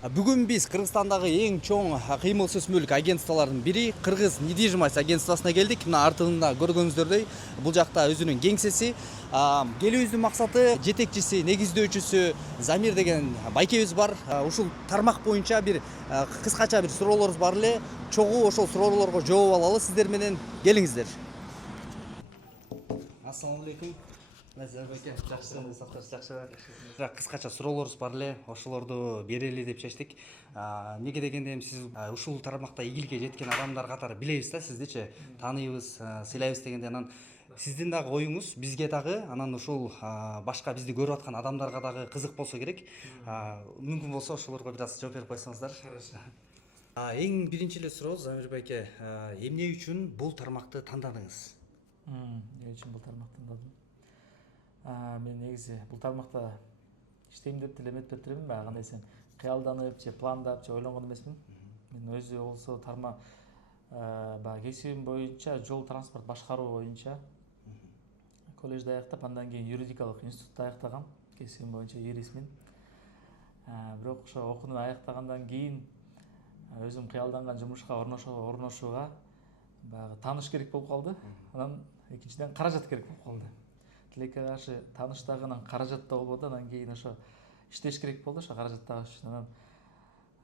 Бүгін біз Қырғызстандагы ең чоң кыймылсыз мүлк агентстволордун бири Кыргыз недвижимость агентствосуна келдик. Мына артында көргөнүңүздөй бул жакта өзүнүн кеңсеси. Келүүбүздүн максаты жетекчиси, негиздөөчүсү Замир деген байкебиз бар. Ушул тармак боюнча бир кыскача бир суроолорубуз бар эле. Чогуу ошол суроолорго жооп алалы сиздер менен. Келиңиздер. Ассаламу алейкум. Кыскача суроолорубуз бар эле, ошолорду берели деп чечтик. Неге дегенде сиз ушул тармакта ийгиликке жеткен адамдар катары билебиз да, сиздичи тааныйбыз, сыйлайбыз дегенде анан сиздин дагы оюңуз бизге дагы, анан ушул башка бизди көрүп аткан адамдарга дагы кызык болсо керек. Мүмкүн болсо ошолорго бир аз жооп берип койсоңуздар. Эң биринчи эле суроо Замир байке, эмне үчүн бул тармакты тандадыңыз? Эмне үчүн бул тармакты тандадым? Мен негизи бул тармакта иштейм деп деле эметпеп элемин, баягы кандай десем, кыялданып же пландап же ойлонгон эмесмин. Мен өзү болсо баягы кесибим боюнча жол транспорт башкаруу боюнча колледжди аяктап, андан кийин юридикалык институтта аяктагам. Кесибим боюнча юристмин. Бирок ошо окууну аяктагандан кийин өзүм кыялданган жумушка орношууга баягы тааныш керек болуп калды. Анан экинчиден каражат керек болуп калды. Тилекке каршы тааныш дагы, анан каражат да болбоду. Анан кийин ошо иштеш керек болду, ошо каражат табыш үчүн.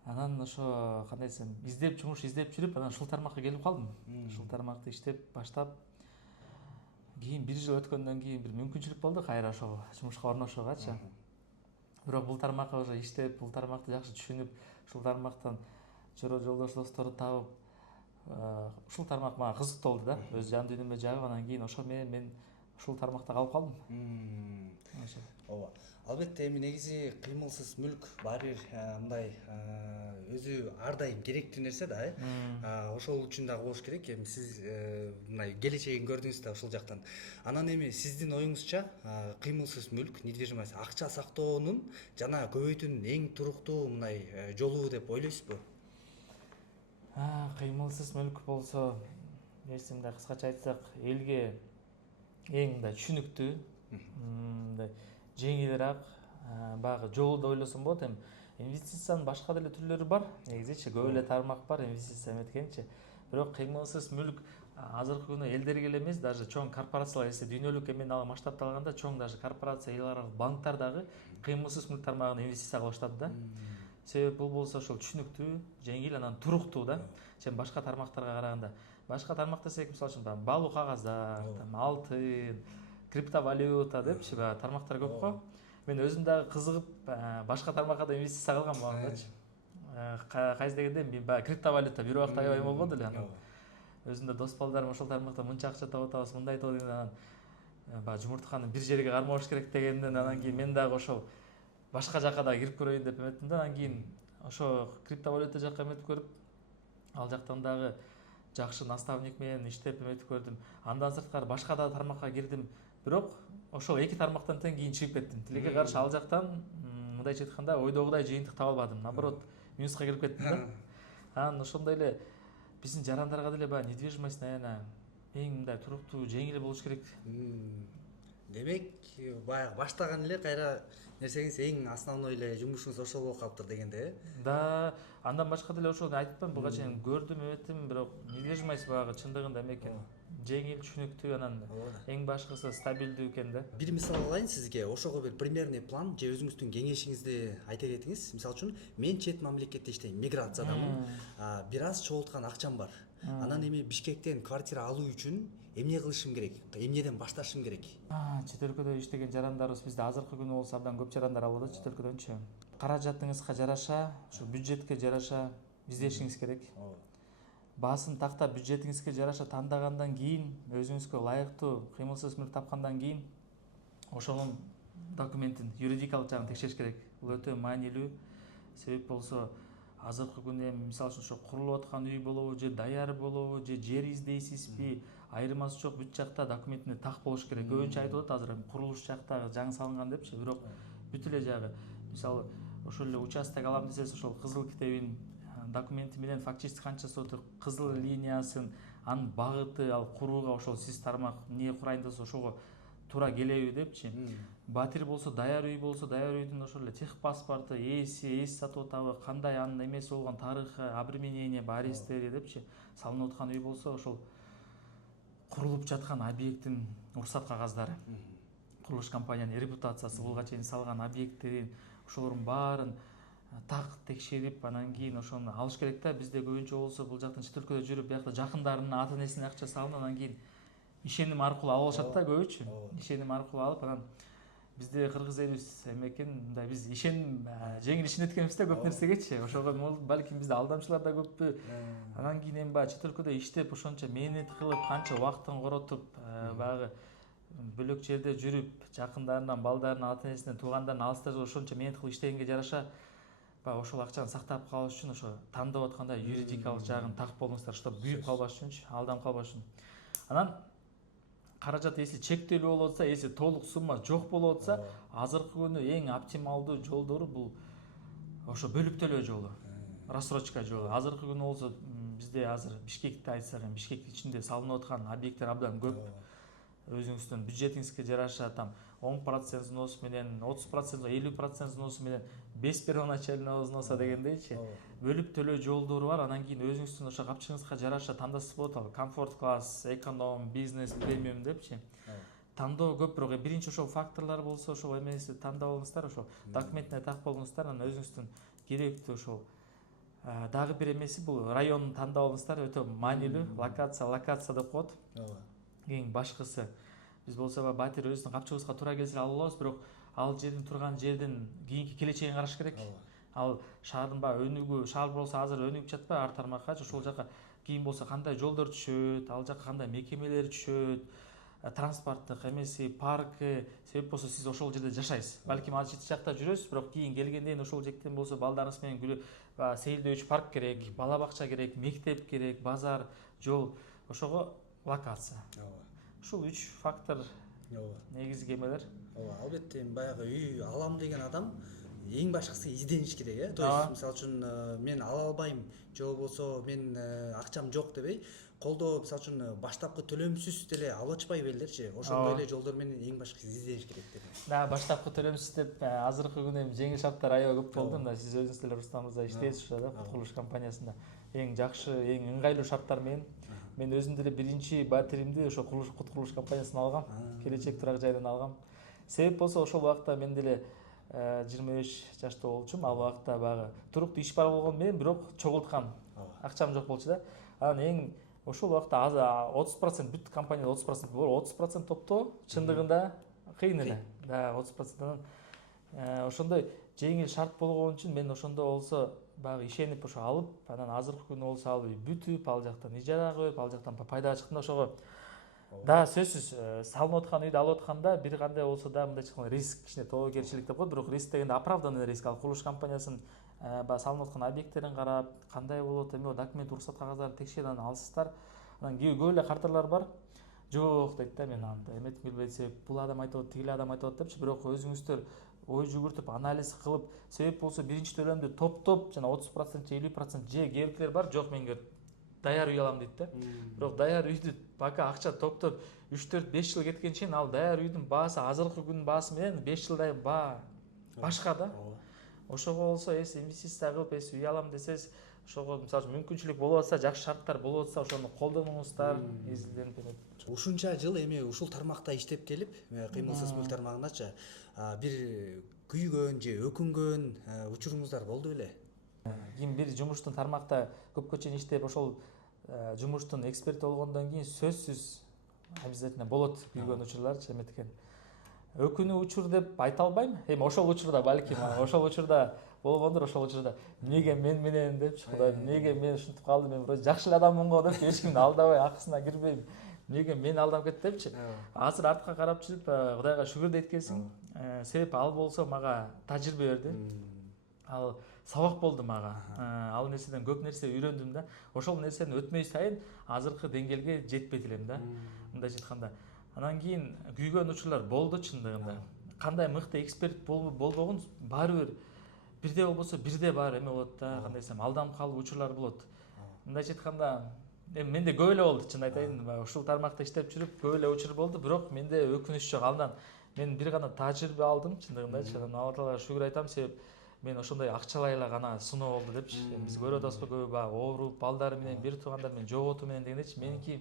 Анан ошо кандай десем, жумуш издеп жүрүп, анан ушул тармакка келип калдым. Ушул тармакты иштеп баштап, кийин 1 жыл өткөндөн кийин бир мүмкүнчүлүк болду кайра ошол жумушка орношуугачы. Бирок бул тармакка уже иштеп, бул тармакты жакшы түшүнүп, ушул тармактан жолдош досторду табып, ушул тармак мага кызыктуу болду да. Өз жан дүйнөмө жагып, анан кийин ошо менен мен ушул тармакта калып калдым. Ооба. Албетте эми негизи кыймылсыз мүлк баары бир мындай өзү ар дайым керектүү нерсе да, ошол үчүн дагы болуш керек. Эми сиз мындай келечегин көрдүңүз да ушул жактан. Анан эми сиздин оюңузча кыймылсыз мүлк, недвижимость акча сактоонун жана көбөйтүүнүн эң туруктуу мындай жолу деп ойлойсузбу? Кыймылсыз мүлк болсо, мындай кыскача айтсак, элге эң мындай түшүнүктүү, мындай жеңилирээк, баягы жолу да ойлосом болот. Эми инвестициянын башка деле түрлөрү бар. Негизичи көп эле тармак бар инвестиция эметкенчи. Бирок кыймылсыз мүлк азыркы күнү элдерге эле эмес, даже чоң корпорациялар, если дүйнөлүк эмен масштабта алганда, чоң даже корпорация, эл аралык банктар дагы кыймылсыз мүлк тармагына инвестиция кыла баштады да. Себеби бул болсо ошол түшүнүктүү, жеңил, анан туруктуу да. Чем башка тармактарга караганда. Башка тармак десек, мисалы үчүн баалуу кагаздар, алтын, криптовалюта депчи тармактар көп го. Мен өзүм дагы кызыгып башка тармакка да инвестиция кылгам багындачы. Кайсы дегенде мен баягы криптовалюта бир убакта аябай болду эле. Өзүмдө дос балдарым ошол тармакта мынча акча таап атабыз, мындай таап дегенде, баягы жумуртканы бир жерге кармабаш керек дегенден, анан кийин мен дагы ошол башка жакка да кирип көрөйүн деп эметтим да. Анан кийин ошо криптовалюта жакка эметип көрүп, ал жактан дагы жакшы наставник менен иштеп эметип көрдүм. Андан сырткары башка да тармакка кирдим. Бирок ошол эки тармактан тең кийин чыгып кеттим. Тилекке каршы ал жактан мындайча айтканда ойдогудай жыйынтык таба албадым. Наоборот, минуска кирип кеттим да. Анан ошондой эле биздин жарандарга деле баягы недвижимость, наверное, эң мындай туруктуу, жеңил болуш керек. Демек, баягы баштаган эле кайра нерсеңиз эң основной эле жумушуңуз ошол болуп калыптыр дегенде, Да, андан башка деле ошол айтпам, буга чейин көрдүм, эметтим, бирок недвижимость багы чындыгында эме экен, жеңил, түшүнүктүү, анан эң башкысы стабилдүү экен да. Бир мисал алайын сизге, ошого бир примерный план же өзүңүздүн кеңешиңизди айта кетиңиз. Мисалы үчүн, мен чет мамлекетте иштейм, миграциядамын, бир аз чогулткан акчам бар. Анан эми Бишкектен квартира алуу үчүн эмне кылышым керек? Эмнеден башташым керек? Чет өлкөдө иштеген жарандарыбыз бизде азыркы күнү болсо абдан көп жарандар алды да, чет өлкөдөнчү. Каражатыңызга жараша, ушу бюджетке жараша издешиңиз керек. Баасын тактап бюджетиңизге жараша тандагандан кийин, өзүңүзгө ылайыктуу кыймылсыз мүлк тапкандан кийин, ошонун документин, юридикалык жагын текшериш керек. Бул өтө маанилүү. Себеп болсо азыркы күндө эми мисалы үчүн ошо курулуп аткан үй болобу, же даяр болобу, же жер издейсизби, айырмасы жок, бүт жакта документине так болуш керек. Көбүнчө айтып атат азыр курулуш жакта жаңы салынган депчи, бирок бүт эле жагы, мисалы ошол эле участок алам десеңиз, ошол кызыл китебин документи менен фактически канча сотук, кызыл линиясын, анын багыты, ал курууга ошол сиз тармак эмне курайын десе ошого туура келеби депчи. Батир болсо даяр үй болсо даяр үйдүн ошол эле тех паспорту, эси сатып атабы, кандай анын эмеси болгон тарыхы, обременение, баристери депчи. Салынып аткан үй болсо ошол курулуп жаткан объекттин уруксат кагаздары, курулуш компаниянын репутациясы, буга чейин салган объекттерин, ошолордун баарын так текшерип, анан кийин ошону алыш керек да. Бизде көбүнчө болсо бул жактан чет өлкөдө жүрүп, биякта жакындарынын ата энесине акча салынып, анан кийин ишеним аркылуу алып алышат да көбүчү. Ишеним аркылуу алып, анан бизде кыргыз элибиз эме экен, мындай биз ишеним жеңил ишенет экенбиз да көп нерсегечи. Ошого балким бизде алдамчылар да көппү. Анан кийин эми баягы чет өлкөдө иштеп, ошончо мээнет кылып, канча убактын коротуп, баягы бөлөк жерде жүрүп, жакындарынан, балдарынан, ата энесинен, туугандарынан алыста жүрүп ошончо мээнет кылып иштегенге жараша баягы ошол акчаны сактап калыш үчүн ошо тандап атканда юридикалык жагын такып болуңуздар, чтобы күйүп калбаш үчүнчү, алданып калбаш үчүн. Анан каражат эси чектелүү болуп атса, эси толук сумма жок болуп атса, азыркы күнү эң оптималдуу жолдору бул ошо бөлүп төлөө жолу, рассрочка жолу. Азыркы күнү болсо бизде азыр Бишкекти айтсак, Бишкектин ичинде салынып аткан объекттер абдан көп. Өзүңүздүн бюджетиңизге жараша там 10% взнос менен, 30%, 50% взнос менен 5 первоначального взноса дегендейчи. Бөлүп төлөө жолдору бар. Анан кийин өзүңүздүн ошо капчыгыңызга жараша тандасаңыз болот. Ал комфорт класс, эконом, бизнес, премиум депчи. Тандоо көп, бирок биринчи ошол факторлор болсо, ошол эмеси тандап алыңыздар, ошол документине так болуңуздар, анан өзүңүздүн керектүү ошол дагы бир эмеси бул районун тандап алыңыздар, өтө маанилүү. Локация деп коет. Эң башкысы биз болсо батир өзүнүн капчыгыбызга туура келсе алып алабыз, бирок ал жердин турган жердин кийинки келечегин караш керек. Ал шаардын баягы өнүгүү, шаар болсо азыр өнүгүп жатпайбы ар тармаккачы, ошол жака кийин болсо кандай жолдор түшөт, ал жака кандай мекемелер түшөт, транспорттук эмеси, паркы, себеп болсо сиз ошол жерде жашайсыз. Балким азыр чет жакта жүрөсүз, бирок кийин келгенден ошол жактан болсо балдарыңыз менен сейилдөөчү парк керек, бала бакча керек, мектеп керек, базар, жол, ошого локация. Ушул 3 фактор негизги эмелер. Албетте баягы үй алам деген адам эң башкысы издениш керек, э? То есть мисалы үчүн мен ала албайм, же болбосо мен акчам жок дебей, колдо мисалы үчүн баштапкы төлөмсүз деле алып ачпай белдерчи. Ошондой эле жолдор менен эң башкысы издениш керек деп. Да, баштапкы төлөмсүз деп азыркы күнү эми жеңил шарттар аябай көп болду. Мына сиз өзүңүз деле Рустам мырза иштейсиз ушо да, курулуш компаниясында. Эң жакшы, эң ыңгайлуу шарттар менен мен өзүм деле биринчи батиримди ошо курулуш компаниясынан алгам, келечек турак жайдан алгам. Себеп болсо ошол убакта мен деле 25 жашта болчумун. Ал убакта баягы туруктуу иш бар болгону менен бирок чогулткан акчам жок болчу да. Анан эң ошол убакта 30% бүт компанияда 30% болор, 30% топтоо чындыгында кыйын эле. Да, 30%. Ошондой жеңил шарт болгон үчүн мен ошондо болсо баягы ишенип ошо алып, анан азыркы күнү болсо ал бүтүп, ал жактан ижарага берип, ал жактан пайдага чыктым да. Ошого да сөзсүз салынып аткан үйдү алып атканда бир кандай болсо да мындай чыккан риск, кичине тобокелчилик деп коет, бирок риск дегенде оправданный риск. Ал курулуш компаниясынын баягы салынып аткан объекттерин карап, кандай болот, эме документ, уруксат кагаздарын текшерип анан алсыздар. Анан көп эле карталар бар. Жок дейт да, мен анда эметип билбейт, бул адам айтып атат, тигил адам айтып атат депчи, бирок өзүңүздөр ой жүгүртүп, анализ кылып, себеп болсо биринчи төлөмдү топтоп, жана 30%, 50% же кээбиркилер бар, жок менге даяр үй алам дейт да. Бирок даяр үйдү пока акча топтоп 3-4-5 жыл кеткенче чейин ал даяр үйдүн баасы азыркы күнүн баасы менен 5 жылдай баа башка да. Ошого болсо эс инвестиция кылып эс үй алам десеңиз, ошого мисалы мүмкүнчүлүк болуп атса, жакшы шарттар болуп атса, ошону колдонуңуздар, изилденип. Ушунча жыл эми ушул тармакта иштеп келип, кыймылсыз мүлк тармагыначы бир күйгөн же өкүнгөн учуруңуздар болду беле? Ким бир жумуштун тармакта көпкө чейин иштеп, ошол жумуштун эксперти болгондон кийин сөзсүз обязательно болот күйгөн учурларчы эметкен. Өкүнүү учур деп айта албайм. Эми ошол учурда балким ошол учурда болгондур, ошол учурда эмнеге мен менен депчи, Кудайым, эмнеге мен ушинтип калдым, мен вроде жакшы эле адаммын го деп, эч кимди алдабай, акысына кирбейм. Эмнеге мен алдап кетти депчи. Азыр артка карап жүрүп, Кудайга шүгүр дейт экенсиң. Себеп ал болсо мага тажрыйба берди. Ал сабак болду мага. Ал нерседен көп нерсе үйрөндүм да. Ошол нерсени өтмөй сайын азыркы деңгээлге жетпейт элем да. Мындайча айтканда. Анан кийин күйгөн учурлар болду чындыгында. Кандай мыкты эксперт болбогун баары бир бирде болбосо бирде бар эме болот да, кандай десем, алданып калуу учурлар болот. Мындайча айтканда эми менде көп эле болду, чын айтайын. Ушул тармакта иштеп жүрүп көп эле учур болду, бирок менде өкүнүч жок. Андан мен бир гана тажрыйба алдым, чындыгындачы. Алла Таалага шүгүр айтам, себеп мен ошондой акчалай эле гана суноо болду депчи. Биз көрүп атабызбы, көбү баягы ооруп, балдары менен, бир туугандар менен жоготуу менен дегендечи. Меники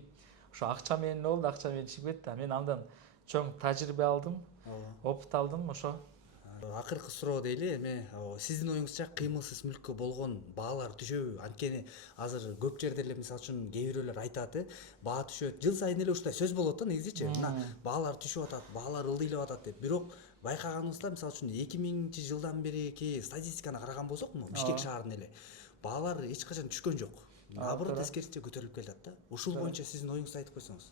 ошо акча менен эле болду, акча менен чыгып кетти. Мен андан чоң тажрыйба алдым, опыт алдым, ошо. Акыркы суроо дейли, эми сиздин оюңузча кыймылсыз мүлккө болгон баалар түшөбү? Анткени азыр көп жерде эле мисалы үчүн кээ бирөөлөр айтат, баа түшөт. Жыл сайын эле ушундай сөз болот да негизичи. Мына баалар түшүп атат, баалар ылдыйлап атат деп. Бирок байкаганыбызда мисалы үчүн 2000-жылдан берки статистиканы караган болсок, Бишкек шаарынын эле баалар эч качан түшкөн жок. Наоборот, тескерисинче көтөрүлүп келатат да. Ушул боюнча сиздин оюңузду айтып койсоңуз.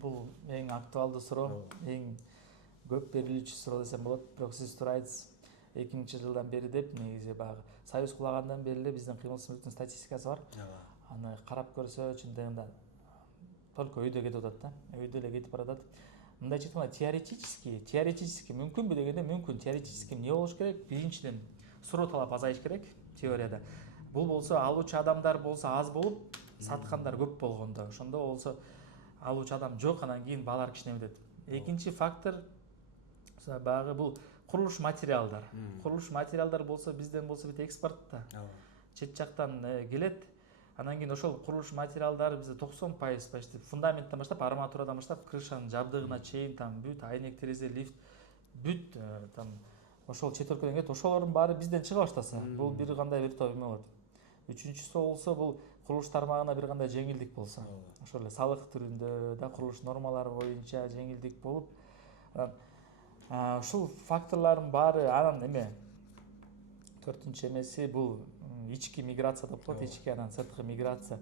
Бул эң актуалдуу суроо, эң көп берилүүчү суроо десем болот. Бирок сиз туура айттыңыз, 2000-жылдан бери деп, негизи баягы Союз кулагандан бери эле биздин кыймылсыз мүлктүн статистикасы бар. Аны карап көрсө чындыгында только өйдө кетип атат да, өйдө эле кетип баратат. Мындайча айтканда теоретически мүмкүнбү дегенде мүмкүн. Теоретически эмне болуш керек? Биринчиден суроо талап азайыш керек теорияда. Бул болсо алуучу адамдар болсо аз болуп, саткандар көп болгондо, ошондо болсо алуучу адам жок, анан кийин баалар кичинемдет. Экинчи фактор баягы бул курулуш материалдар. Курулуш материалдар болсо бизден болсо бит экспортто. Чет жактан келет. Анан кийин ошол курулуш материалдары бизде 90% почти фундаменттен баштап, арматурадан баштап, крышанын жабдыгына чейин там бүт айнек, терезе, лифт, бүт там ошол чет өлкөдөн келет. Ошолордун баары бизден чыга баштаса, бул бир кандай бир топ эме болот. Үчүнчүсү болсо бул курулуш тармагына бир кандай жеңилдик болсо. Ошол эле салык түрүндө да курулуш нормалары боюнча жеңилдик болуп, ушул факторлордун баары анан эме төртүнчү эмеси бул ички миграция деп коет, ички анан сырткы миграция.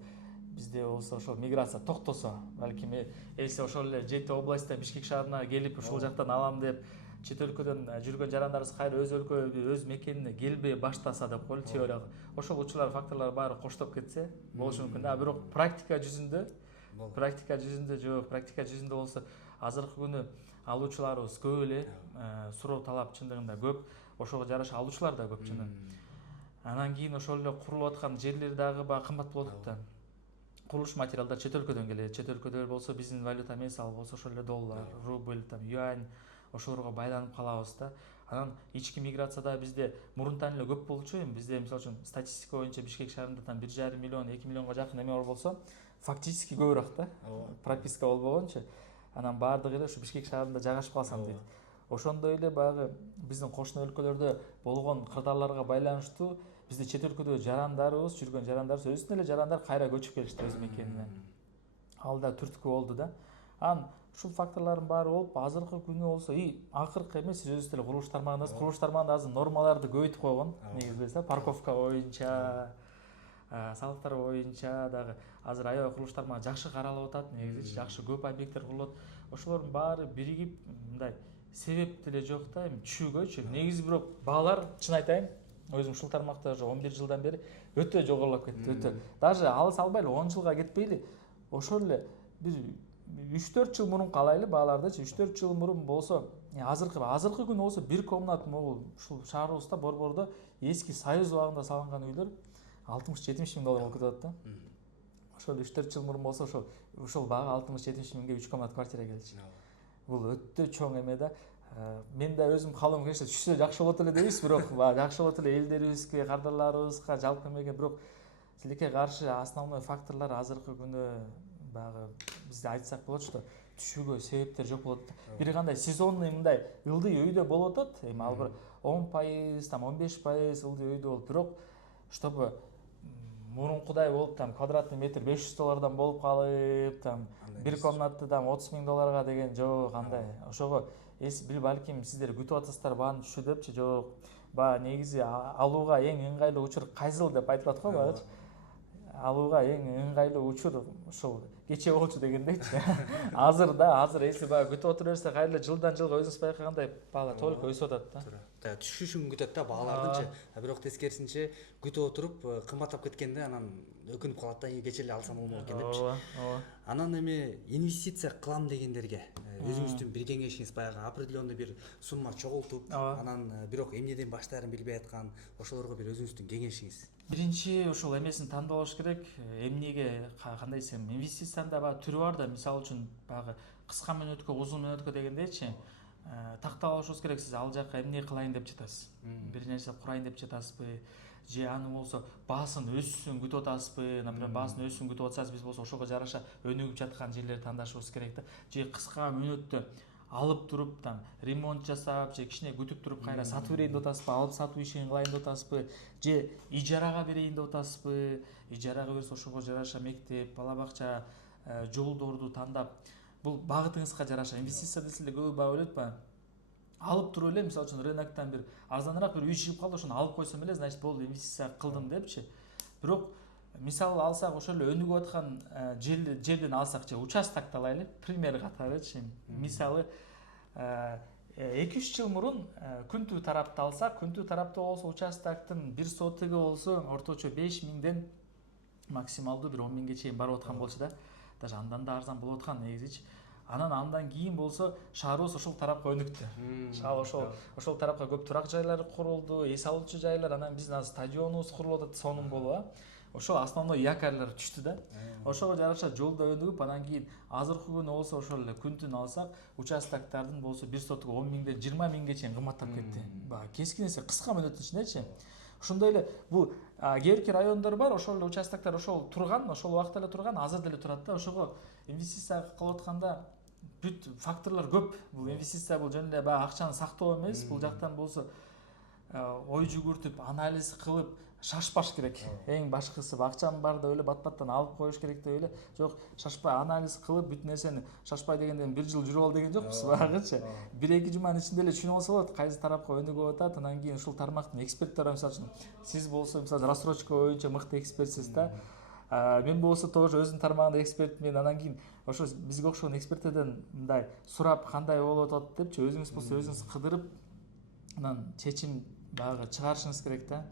Бизде болсо ошол миграция токтосо, балким эси ошол эле жети областта Бишкек шаарына келип ушул жактан алам деп чет өлкөдөн жүргөн жарандарыбыз кайра өз өлкө, өз мекенине келбей баштаса деп коелу теорияга. Ошол учурлар, факторлор баары коштоп кетсе болушу мүмкүн да. Бирок практика жүзүндө жок, практика жүзүндө болсо азыркы күнү алуучуларыбыз көп эле, суроо талап чындыгында көп, ошого жараша алуучулар да көп чындыгында. Анан кийин ошол эле курулуп аткан жерлер дагы баягы кымбат болуп атат да. Курулуш материалдар чет өлкөдөн келет. Чет өлкөдө болсо биздин валюта эмес, ал болсо ошол эле доллар, рубль, там юань, ошолорго байланып калабыз да. Анан ички миграцияда бизде мурунтан эле көп болчу. Бизде мисалы үчүн статистика боюнча Бишкек шаарында там 1,5 миллион, 2 миллионго жакын эме болсо, фактически көбүрөөк да. Прописка болбогончу. Анан баардыгы эле ушу Бишкек шаарында жайгашып калсам дейт. Ошондой эле баягы биздин кошуна өлкөлөрдө болгон кырдаалдарга байланыштуу бизде чет өлкөдө жарандарыбыз, жүргөн жарандарыбыз, өзүнүн эле жарандар кайра көчүп келишти өз мекенине. Ал да түрткү болду да. Анан ушул факторлордун баары болуп, азыркы күнү болсо акыркы эмес, сиз өзүңүз деле курулуш тармагындасыз. Курулуш тармагында азыр нормаларды көбөйтүп койгон. Негизи парковка боюнча, салыктар боюнча дагы азыр аябай курулуш тармагы жакшы каралып атат. Негизи жакшы көп объекттер курулат. Ошолордун баары биригип мындай себеп деле жок да, эми түшүүгөчү. Негизи бирок баалар, чын айтайын, өзүм ушул тармакта уже 11 жылдан бери өтө жогорулап кетти, өтө. Даже алыс албайлы 10 жылга кетпейли. Ошол эле биз 3-4 жыл мурун калайлы баалардычы, 3-4 жыл мурун болсо, азыркы күнү болсо бир комнат могул ушул шаарыбызда Борбордо эски Союз убагында салынган үйлөр 60-70 миң доллар болуп кетип атат да. Ошол 3-4 жыл мурун болсо ушул бага 60-70 миңге 3 комнат квартира келчү. Бул өтө чоң эме да. Мен да өзүм каалоом, конечно, түшсө жакшы болот эле дейбиз, бирок жакшы болот эле элдерибизге, кардарларыбызга, жалпы эмеге, бирок тилекке каршы основной факторлор азыркы күнү баягы бизде айтсак болот, что түшүүгө себептер жок болот. Бир кандай сезонный мындай ылдый өйдө болуп атат. Эми ал бир 10%, там 15% ылдый өйдө болуп, бирок чтобы мурункудай болуп, там квадратный метр 500 доллардан болуп калып, там бир комнатты там 30 миң долларга деген жок, андай. Ошого балким сиздер күтүп атасыздар бааны түшү депчи, жок. Негизи алууга эң ыңгайлуу учур кайсыл деп айтып атат го багычы. Алууга эң ыңгайлуу учур ушул кечээ болчу дегендейчи. Азыр эси күтүп отура берсе, кайра жылдан жылга өзүңүз байкагандай баалар только өсүп атат да. Түшүшүн күтөт да баалардынчы. Бирок тескерисинче күтүп отуруп кымбаттап кеткенде анан өкүнүп калат да, кечээ эле алсам болмок экен депчи. Анан эми инвестиция кылам дегендерге өзүңүздүн бир кеңешиңиз баягы определенный бир сумма чогултуп, анан бирок эмнеден баштаарын билбей аткан ошолорго бир өзүңүздүн кеңешиңиз. Биринчи ушул эмесин тандап алыш керек. Эмнеге кандай десем, инвестициянын да баягы түрү бар да. Мисалы үчүн баягы кыска мөөнөткө, узун мөөнөткө дегендейчи тактап алышыбыз керек. Сиз ал жака эмне кылайын деп жатасыз? Бир нерсе курайын деп жатасызбы? Же аны болсо баасын өссүн күтүп атасызбы? Например, баасын өссүн күтүп атсаңыз, биз болсо ошого жараша өнүгүп жаткан жерлерди тандашыбыз керек да. Же кыска мөөнөттө алып туруп там ремонт жасап, же кичине күтүп туруп кайра сатып берейин деп атасызбы? Алып сатуу ишин кылайын деп атасызбы? Же ижарага берейин деп атасызбы? Ижарага берсе ошого жараша мектеп, бала бакча, жолдорду тандап, бул багытыңызга жараша инвестиция десе эле көбү баягы ойлойт баягы алып туруп эле, мисалы үчүн рыноктон бир арзаныраак бир үй чыгып калды, ошону алып койсом эле, значит болду, инвестиция кылдым депчи. Бирок мисалы алсак, ошол эле өнүгүп аткан жерден алсак, же участокто алайлы, пример катарычы. Мисалы 2-3 жыл мурун Күнтүү тарапты алсак, Күнтүү тарапта болсо участоктун 1 сотыгы болсо орточо 5000ден максималдуу бир 10.000ге чейин барып аткан болчу да. Даже андан да арзан болуп аткан негизичи. Андан кийин болсо шаарыбыз ошол тарапка өнүктү. Ошол тарапка көп турак жайлар курулду, эс алуучу жайлар, анан биздин азыр стадионубуз курулуп атат сонун болуп. Ошол основной якорлор түштү да. Ошого жараша жолдо өнүгүп, анан кийин азыркы күнү болсо ошол эле Күнтүүнү алсак, участоктордун болсо 1 сотугу 10.000ден 20.000ге чейин кымбаттап кетти. Баягы кескин эсе кыска мөөнөттүн ичиндечи. Ошондой эле бул кээ бирки райондор бар, ошол эле участоктор ошол турган, ошол убакта эле турган, азыр деле турат да. Ошого инвестиция кылып атканда бүт факторлор көп. Бул инвестиция бул жөн эле баягы акчаны сактоо эмес. Бул жактан болсо ой жүгүртүп, анализ кылып шашпаш керек. Эң башкысы акчам бар деп эле бат-баттан алып коюш керек деп эле. Жок, шашпай анализ кылып бүт нерсени, шашпай дегенден 1 жыл жүрүп ал деген жокпуз баягычы. 1-2 жуманын ичинде эле түшүнүп алса болот, кайсы тарапка өнүгүп атат. Анан кийин ушул тармактын эксперттери, мисалы үчүн сиз болсо мисалы рассрочка боюнча мыкты экспертсиз да. Мен болсо тоже өзүнүн тармагында экспертмин. Анан кийин ошо бизге окшогон эксперттерден мындай сурап, кандай болуп атат депчи, өзүңүз болсо өзүңүз кыдырып, анан чечим баягы чыгарышыңыз керек да.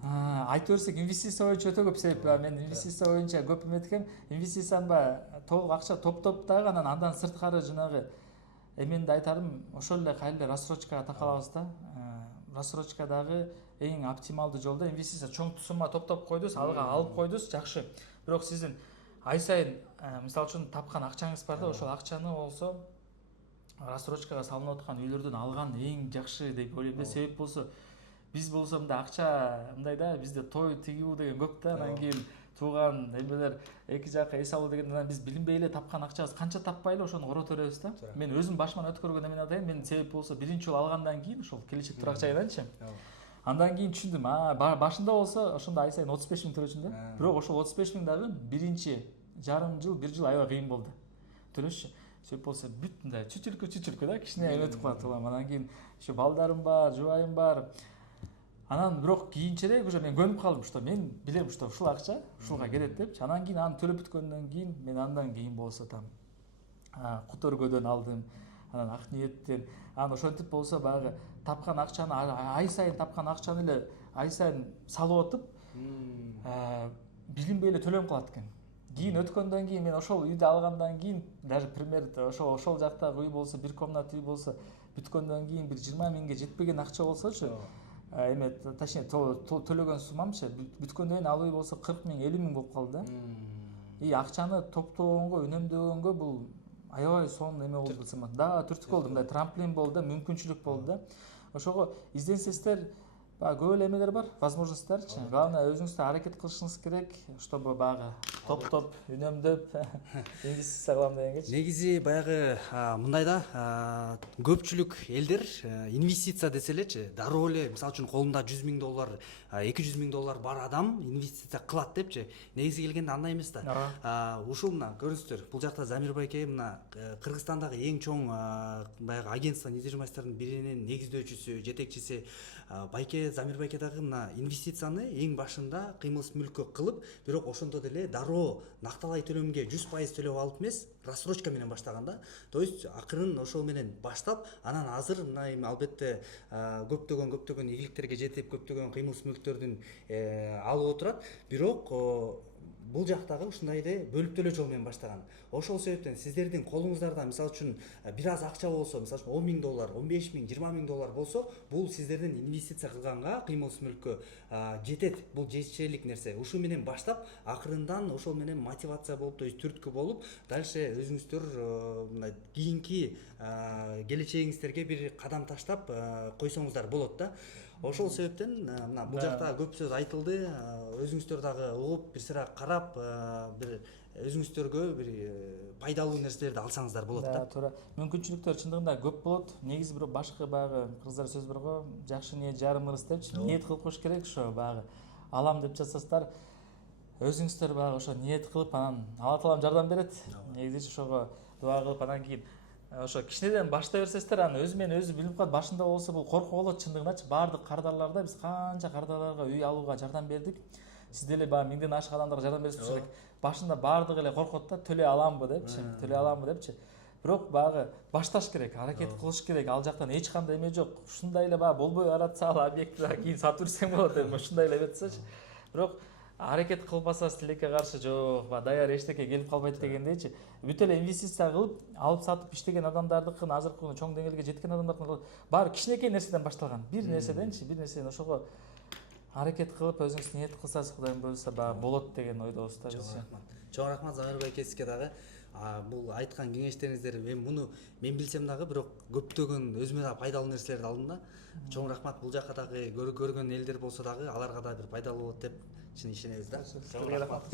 Айта берсек, инвестиция боюнча өтө көп себеп бар. Мен инвестиция боюнча көп эметкем. Инвестицияны баягы толук акча топтоп дагы, андан сырткары жанагы эменди айтарым, ошол эле кайра рассрочкага такалабыз да. Рассрочкадагы эң оптималдуу жол да. Инвестиция чоң сумма топтоп койдуз, алга алып койдуз, жакшы. Бирок сиздин ай сайын мисалы үчүн тапкан акчаңыз бар да, ошол акчаны болсо рассрочкага салынып аткан үйлөрдөн алган эң жакшы деп ойлойм да. Себеп болсо биз болсо мындай акча мындай да, бизде той тигүү деген көп да. Анан кийин тууган эмелер эки жакка эс алуу деген, биз билинбей эле тапкан акчабыз канча таппай эле ошону корото беребиз да. Мен өзүм башыман өткөргөн эмени атайын. Мен себеп болсо биринчи жолу алгандан кийин ошол келечек турак жайданчы. Андан кийин түшүндүм, башында болсо ошондо ай сайын 35.000 төлөчүм да. Бирок ошол 35.000 дагы биринчи жарым жыл, 1 жыл аябай кыйын болду төлөшчү. Себеп болсо бүт мындай чүчүркү да, кичине эметип калат улам. Анан кийин ошо балдарым бар, жубайым бар. Анан бирок кийинчерээк уже мен көнүп калдым, что мен билем, что ушул акча ушулга кетет депчи. Анан кийин аны төлөп бүткөндөн кийин мен андан кийин болсо там Кутөргөдөн алдым, анан Ак Ниеттен. Анан ошентип болсо баягы тапкан акчаны ай сайын тапкан акчаны эле ай сайын салып атып, билинбей эле төлөм калат экен. Кийин өткөндөн кийин мен ошол үйдү алгандан кийин, даже пример ошол жактагы үй болсо, 1 комната үй болсо, бүткөндөн кийин бир 20.000ге жетпеген акча болсочу, эме точнее төлөгөн суммамчы бүткөндөн ал үй болсо 40.000, 50.000 болуп калды да. И акчаны топтогонго, үнөмдөгөнгө бул аябай сонун эме болду десем да, түртүк болду, мындай трамплин болду да, мүмкүнчүлүк болду да. Ошого изденсеңиздер, баягы көп эле эмелер бар, возможностьтарчы. Главное өзүңүз аракет кылышыңыз керек, чтобы баягы топтоп, үнөмдөп инвестиция кылам дегенгечи. Негизи баягы мындай да, көпчүлүк элдер инвестиция десе элечи, дароо эле мисалы үчүн колунда $100.000, $200.000 бар адам инвестиция кылат депчи. Негизи келгенде андай эмес да. Ушул мына көрүңүздөр, бул жакта Замир байке мына Кыргызстандагы эң чоң баягы агентство недвижимостьтардын биринин негиздөөчүсү, жетекчиси байке Замир байке дагы мына инвестицияны эң башында кыймылсыз мүлккө кылып, бирок ошондо деле дароо накталай төлөмгө 100% төлөп алып эмес, рассрочка менен баштаган да. То есть акырын ошол менен баштап, анан азыр мына эми албетте көптөгөн ийгиликтерге жетип, көптөгөн кыймылсыз мүлктөрдүн алып отурат. Бирок бул жактагы ушундай эле бөлүп төлөө жол менен баштаган. Ошол себептен сиздердин колуңуздарда мисалы үчүн бир аз акча болсо, мисалы үчүн 10 000 доллар, 15 000, 20 000 доллар болсо, бул сиздердин инвестиция кылганга, кыймылсыз мүлккө жетет. Бул жетишерлик нерсе. Ушу менен баштап, акырындан ошол менен мотивация болуп, то есть түрткү болуп, дальше өзүңүздөр мына кийинки келечегиңиздерге бир кадам таштап койсоңуздар болот да. Ошол себептен мына бул жакта көп сөз айтылды. Өзүңүздөр дагы угуп, бир сыра карап, бир өзүңүздөргө бир пайдалуу нерселерди алсаңыздар болот да. Туура. Мүмкүнчүлүктөр чындыгында көп болот. Негизи бирок башкы баягы кыргыздар сөз бар го, жакшы ниет жарым ырыс депчи. Ниет кылып коюш керек ошо баягы алам деп жатсаңыздар, өзүңүздөр баягы ошо ниет кылып анан Алла таалам жардам берет. Негизи ошого дуа кылып анан кийин ошо кичинеден баштай берсеңиздер, анан өзү менен өзү билип калат. Башында болсо бул коркуу болот чындыгындачы. Баардык кардарларда биз канча кардарларга үй алууга жардам бердик. Сиз деле баягы 1000ден ашык адамдарга жардам берип элек. Башында баардыгы эле коркот да, төлөй аламбы депчи. Бирок баягы башташ керек, аракет кылыш керек. Ал жактан эч кандай эме жок. Ушундай эле баягы болбой баратса, ал объектти кийин сатып берсең болот деп ушундай эле эметсечи. Бирок аракет кылбасас тилекке каршы жок, даяр эчтеке келип калбайт дегендейчи. Бүт эле инвестиция кылып, алып сатып иштеген адамдардыкын, азыркы күнү чоң деңгээлге жеткен адамдардын баары кичинекей нерседен башталган. Бир нерседен ошого аракет кылып, өзүңүз ниет кылсаңыз, Кудайым буйруса баягы болот деген ойдобуз да биз. Чоң рахмат Замир байкесизге дагы. Бул айткан кеңештериңиздер мен билсем дагы, бирок көптөгөн өзүмө дагы пайдалуу нерселерди алдым да. Чоң рахмат. Бул жакка дагы көргөн элдер болсо дагы аларга да бир пайдалуу болот деп чын ишенебиз да. Чоң рахмат.